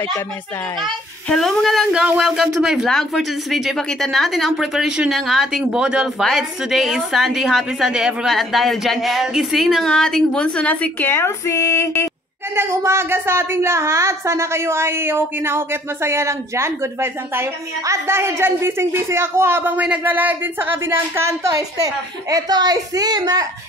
fight kami sa... Hello mga langga! Welcome to my vlog. For today's video, ipakita natin ang preparation ng ating Bodol Fights. Today is Sunday. Happy Sunday everyone. At dahil dyan, gising ng ating bunso na si Kelsey. Magandang umaga sa ating lahat. Sana kayo ay okay na okay at masaya lang dyan. Good vibes lang tayo. At dahil dyan, busy ako habang may nagla-live din sa kabilang kanto. Ito ay si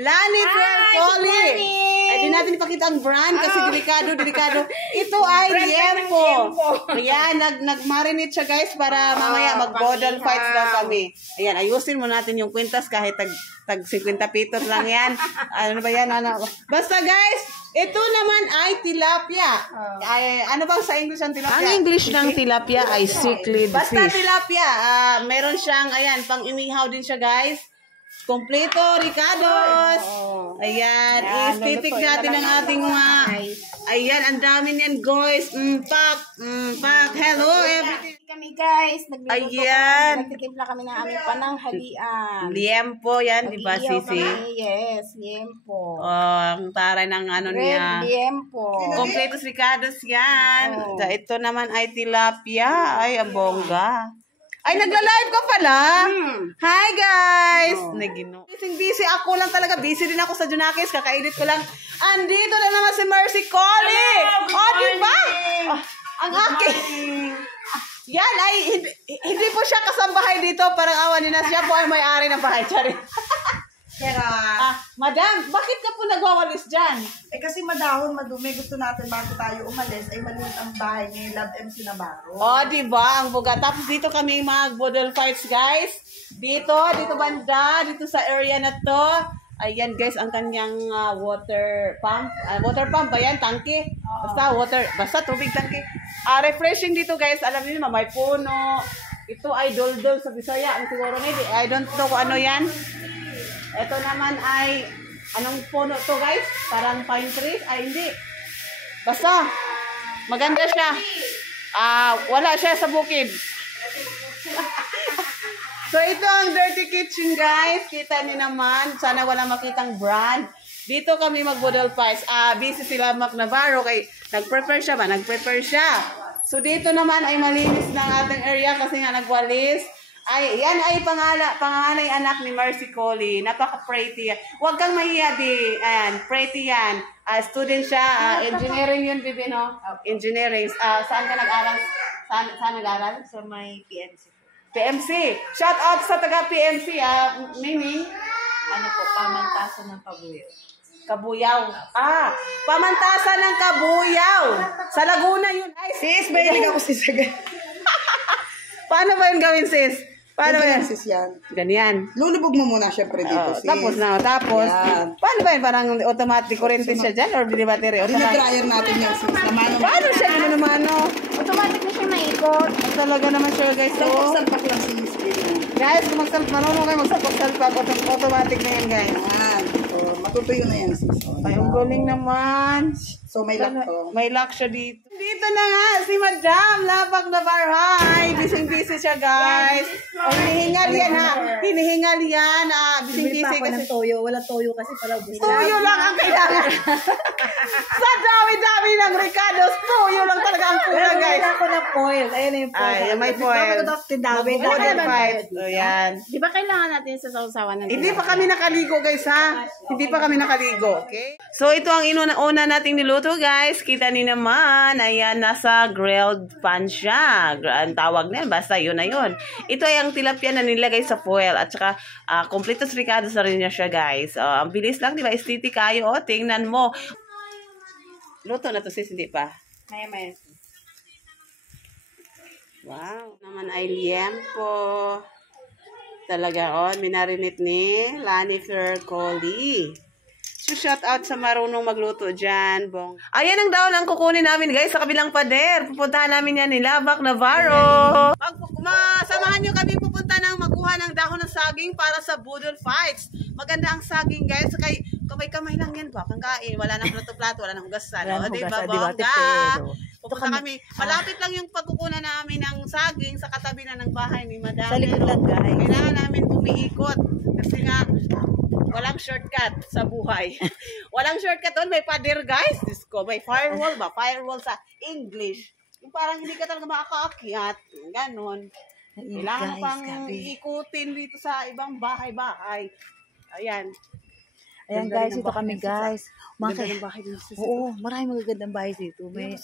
Lani Fercoli. Ay, di natin ipakita ang brand kasi delikado. Ito ay Liempo. Ayan, nag-marinate siya guys para mamaya mag-bodol fights daw kami. Ayan, ayusin mo natin yung kwintas kahit tag 50 pitos lang yan. Ano ba yan? Basta guys, ito naman ay tilapia. Ay, ano bang sa English ang tilapia? Ang English ng tilapia ay cichlid fish. Basta tilapia. Meron siyang, ayan, pang inihaw din siya guys. Kompleto, Ricardos. Ayan, istitik natin ang ating mga... Ayan, ang dami niyan guys. Pak. Hello, everything. Kami guys, Ayan. nagtitimpla kami ng aming pananghalian. Liempo yan, di ba, Sisi? Yes, liempo. Oh, ang taray ng ano niya. Liempo. Kompletos Ricardos yan. Ito naman ay tilapia. Ay, ang bongga. Ay, nagla-live ka pala. Hi, guys. Busy ako lang talaga. Busy din ako sa Junakis. Kaka-edit ko lang. Andito na naman si Mercy Collie. Oh, di ba? Ang aking... Yan ay, hindi po siya kasambahay dito. Parang awan na siya po ay may-ari ng bahay. Charit. Pero, Madam, bakit ka po nagwawalis dyan? kasi madahon, madumi. Gusto natin bago tayo umalis ay maliit ang bahay ni Love MC Navarro. Oh, di ba? Ang buga. Tapos dito kami mag-bodol fights, guys. Dito banda, dito sa area na to. Ayan, guys, ang kanyang water pump. Water pump ba yan? Tangke? Basta tubig tangke. Refreshing dito, guys. Alam niyo naman, may puno. Ito ay doldol sa Bisaya. Ang siguro maybe, I don't know kung ano yan. Ito naman ay, anong puno to, guys? Parang pine trees? Ay, hindi. Basta, maganda siya. Wala siya sa bukid. So, ito ang dirty kitchen, guys. Kita niyo naman. Sana wala makitang brand. Dito kami mag-bodol fights. Busy sila Mac Navarro. Kay, nag-prepare siya. So, dito naman ay malinis ng ating area kasi nga nagwalis. Ay, yan ay panganay anak ni Mercy Collie. Napaka-pretty. Huwag kang mahiya, di. Ayan, pretty yan. Student siya. Engineering yun, bibi, no? Engineering. Saan ka nag-aral? Saan nag-aral? So, may PMC. PMC. Shout out sa taga PMC. Mimi. Ano po, pamantasan ng Kabuyaw. Kabuyaw. Pamantasan ng Kabuyaw. Sa Laguna yun. Ay, sis, Mahilig ako si Sagan. Paano ba yun gawin, sis? Paano ba yan? Sis yan. Ganyan. Lulubog mo muna syempre dito, sis. Tapos, Yan. paano ba yun? Parang automatic kurente siya dyan or di battery? Dina-dryer natin yung sis. Paano siya mano-mano? Automatic na siya maikot. Talaga naman siya, guys. Salpak lang sis. Guys, kung marunong kayo magsalpak, automatic na yan, guys. Yan. So, matutuyo na yan sis. Ay, ang galing naman. So, may lock to. May lock siya dito. Dito na nga, si Madam Lapak Navarro. Hi! Busy siya, guys. Hinihingal yan, ha? Hinihingal yan. Busy kasi. Toyo. Wala toyo kasi pala. Tuyo lang ang kailangan. Sa dami-dami ng Ricardos, tuyo lang talaga ang kulang, guys. Wala ko na foil. Ayun na yung foil. Ay, may foil. Mag-bodol fight. So, yan. Di ba kailangan natin sa sausawan ng Hindi pa kami nakaligo, guys, ha? Hindi pa kami nakaligo, okay? So, ito ang una nating niluto, guys. Kita ni naman. Ayan, nasa grilled pan siya. Ang tawag na yan. Basta yun na yun. Ito ay ang tilapia na nilagay sa foil. At saka, completos ricados na rin niya siya, guys. Ang bilis lang, di ba? Aesthetic kayo. Tingnan mo. Luto na to, sis. Hindi pa. Maya. Wow. Naman ay liempo. Talaga, minarinate ni Lani Fercoli. So, shout out sa marunong magluto dyan, bong. Ayan ang daon ang kukunin namin, guys, sa kabilang pader. Pupuntahan namin yan ni Lapak Navarro. Samahan nyo kami pupunta ng magkuha ng dahon ng saging para sa bodol fights. Maganda ang saging, guys. Kamay-kamay lang yan, ba? Kangkain. Wala nang plato-plato, wala nang hugasan. O, diba, bongga? Pupunta kami. Malapit lang yung pagkukunan namin ng saging sa katabi na ng bahay ni Madam. Sa likod lang, guys. Kailangan namin umiikot. Kasi nga, walang shortcut sa buhay. Walang shortcut doon. May pader, guys. Diyos ko, may firewall ba? Firewall sa English. Yung parang hindi ka talaga makakaakyat. Ganon. Kailangan mo pang ikutin dito sa ibang bahay-bahay. Ayan. Ayan guys, ito kami guys. Magandang bahay dito sa Oo, maraming magagandang bahay dito. May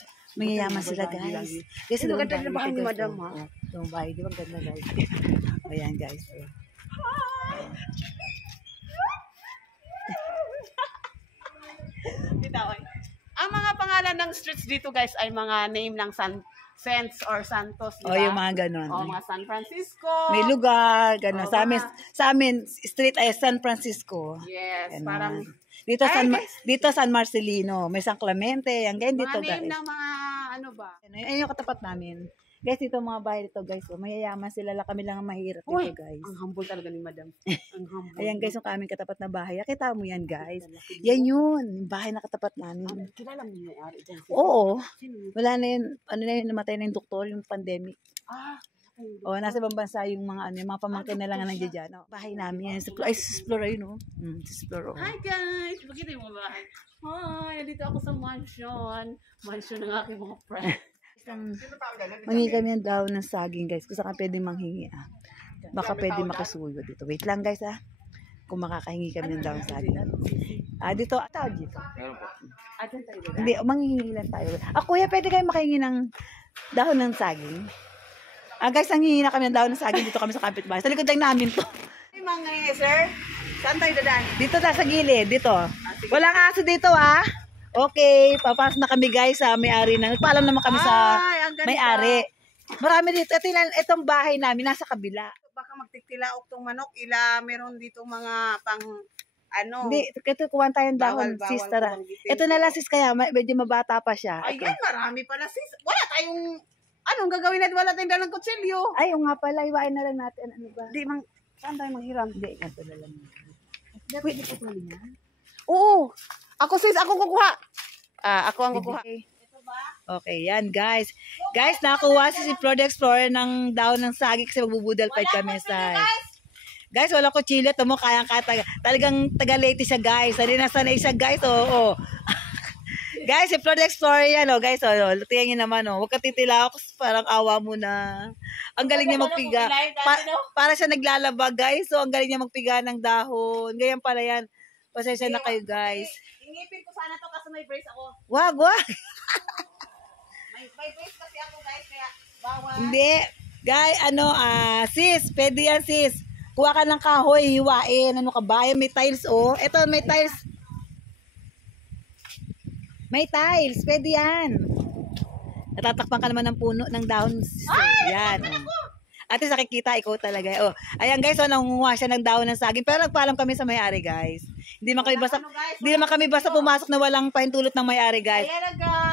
yayaman sila guys. Kasi Ito maganda yung bahay ni Madam, ha? Itong bahay, di ba ganda guys? Ayan guys. Ang mga pangalan ng streets dito guys ay mga name ng Saints or Santos, di ba? Oh, yung mga ganon. Mga San Francisco. May lugar, ganon. Sa amin, street ay San Francisco. Yes, Ganon. parang Dito San Marcelino, may San Clemente, yan ganyan dito mga name guys. ng mga ano ba? Ayun yung katapat namin. Guys, dito mga bahay dito guys, mayayaman sila, kami lang ang mahirap dito guys. Ang humble talaga ni Madam. Ang humble. Ayan guys, yung kaming katapat na bahay. Kita mo yan guys. Yan yun, yung bahay na katapat namin. Kilala mo yung ari dyan? Oo. Wala na yun, ano na yun, namatay na yung doktor, yung pandemic. O, nasa ibang bansa yung mga pamangkin na lang ang nandiyan dyan. O, bahay namin yan. Ay, explore ayun, no? Explore. Hi guys! Bakit yung bahay? Hi! Nandito ako sa mansion. Mansion ng aking mga friends. Mangingi kami ng daon ng saging guys. Kung saan pwede manghingi Baka pwede makisuyo dito. Wait lang guys kung makakahingi kami ng daon ng saging. Dito, tawag dito. Hindi, manghingi lang tayo. Kuya, pwede kayo makahingi ng dahon ng saging? Guys, nanghingi na kami ng dahon ng saging dito kami sa kapitbahay. Sa likod lang namin to. Mga sir, saan tayo dadaan? Dito sa gilid, dito. Walang aso dito Okay, papasok na kami guys sa may-ari na. Nagpaalam naman kami sa may-ari. Marami dito. Itong bahay namin nasa kabila. Baka magtiktilaok tong manok. Meron dito mga pang Hindi, ito kuwan tayong dahon, sis, tara. Ito na lang sis, kaya medyo mabata pa siya. Ayan, marami pala sis. Wala tayong, anong gagawin natin? Wala tayong dalang kutsilyo. Ay, nga pala, iwain na lang natin. Ano ba? Saan tayo manghiram? Hindi, ganito na lang. Pwede ko tuloy yan? Oo. Ako sis, ako kukuha. Ako ang kukuha. Okay, yan guys. Guys, nakuha si Product Explorer ng dahon ng saging kasi magbubudal fight kami sa... Guys, wala ko chile. Ito mo, talagang taga-late siya guys. Sanay siya guys, oo. Guys, si Product Explorer yan, guys, tingnan niyo naman, huwag ka titilak, parang awa mo na. Ang galing niya magpiga. Para siya naglalaba, guys, ang galing niya magpiga ng dahon. Ganyan pala yan. Pasensya na kayo, guys. Ingipin ko sana to kasi may brace ako. Wag. May brace kasi ako, guys, kaya bawal. Hindi. Guys, sis, pwede yan, sis. Kuha ka ng kahoy, hiwain. Ano ka ba? May tiles, Ito, may tiles. May tiles, pwede yan. Natatakpan ka naman ng puno ng dahon. Yan. Ate, nakikita, ikaw talaga. Ayan guys, nangunguha siya ng dahon ng saging. Pero nagpaalam kami sa may-ari, guys. Hindi naman kami basta pumasok na walang pahintulot ng may-ari, guys.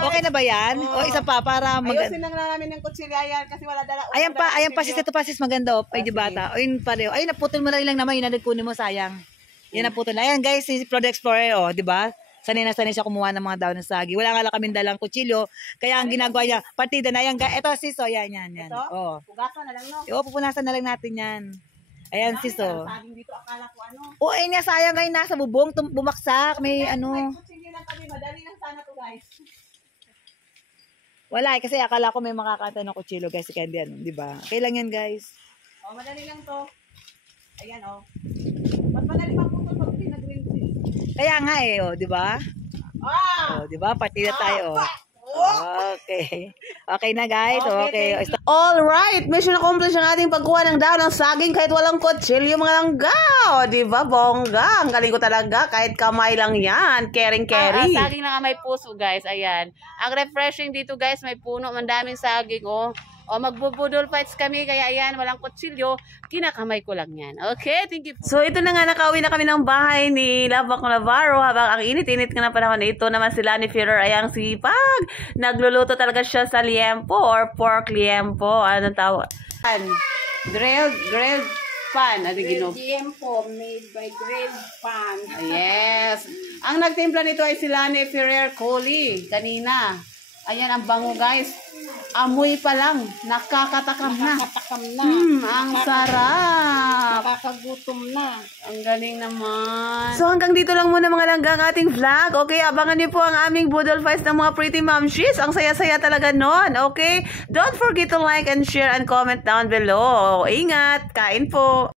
Okay na ba yan? Isa pa, para ayusin lang namin ng kutsilya yan kasi wala dala. Ayan pa, sis, ito pa, sis, maganda, pwede bata. Ayun, pareho. Ayun, naputol mo na lang naman, yun na kunin mo, sayang. Yan, naputol na. Ayan, guys, si Product Explorer, di ba? Sanay siya kumuha ng mga dahon ng saging. Wala nga lang kaming dalang kutsilyo. Kaya ang ginagawa niya, partida na yan. Ito sis, yan. Ito? Pugasan na lang, no? Pupunasan na lang natin yan. Ayan sis, Saging dito, akala ko ayun nga, sayang ngayon nasa bubong, bumaksak. May May kutsilyo lang kami, madali lang sana to, guys. Wala, kasi akala ko may makakanta ng kutsilyo, guys, si Candy, di ba? Kailan yan, guys? Madali lang to. Ayan, Mas madali maputol pag pinag-green sis. Kaya nga di ba? Di ba? Partida tayo, Okay. Okay na, guys. Okay. All right, mission accomplished ang ating pagkuha ng dahon ng saging kahit walang kutsilyo, mga langga. Di ba, bongga? Ang galing ko talaga kahit kamay lang yan. Caring. Saging na may puso, guys. Ayan. Ang refreshing dito, guys, may puno, mandaming saging, magbubudol fights kami, kaya ayan, walang kutsilyo, kinakamay ko lang yan. Okay, thank you. So, ito na nga, nakauwi na kami ng bahay ni Lavak Navarro, habang ang init-init ka na panahon. Ito naman sila ni Führer, ayang sipag. Nagluluto talaga siya sa liempo or pork liempo. Anong tawag? Grilled pan. Liempo made by grilled pan. Yes. Ang nagtimpla nito ay sila ni Führer Coley kanina. Ayan, ang bango guys. Amoy pa lang. Nakakatakam na. Nakatakam na. Ang sarap. Nakakagutom na. Ang galing naman. So hanggang dito lang muna mga langga ang ating vlog. Okay, abangan niyo po ang aming Boodle Fights ng mga pretty momshies. Ang saya-saya talaga nun. Okay? Don't forget to like and share and comment down below. Ingat. Kain po.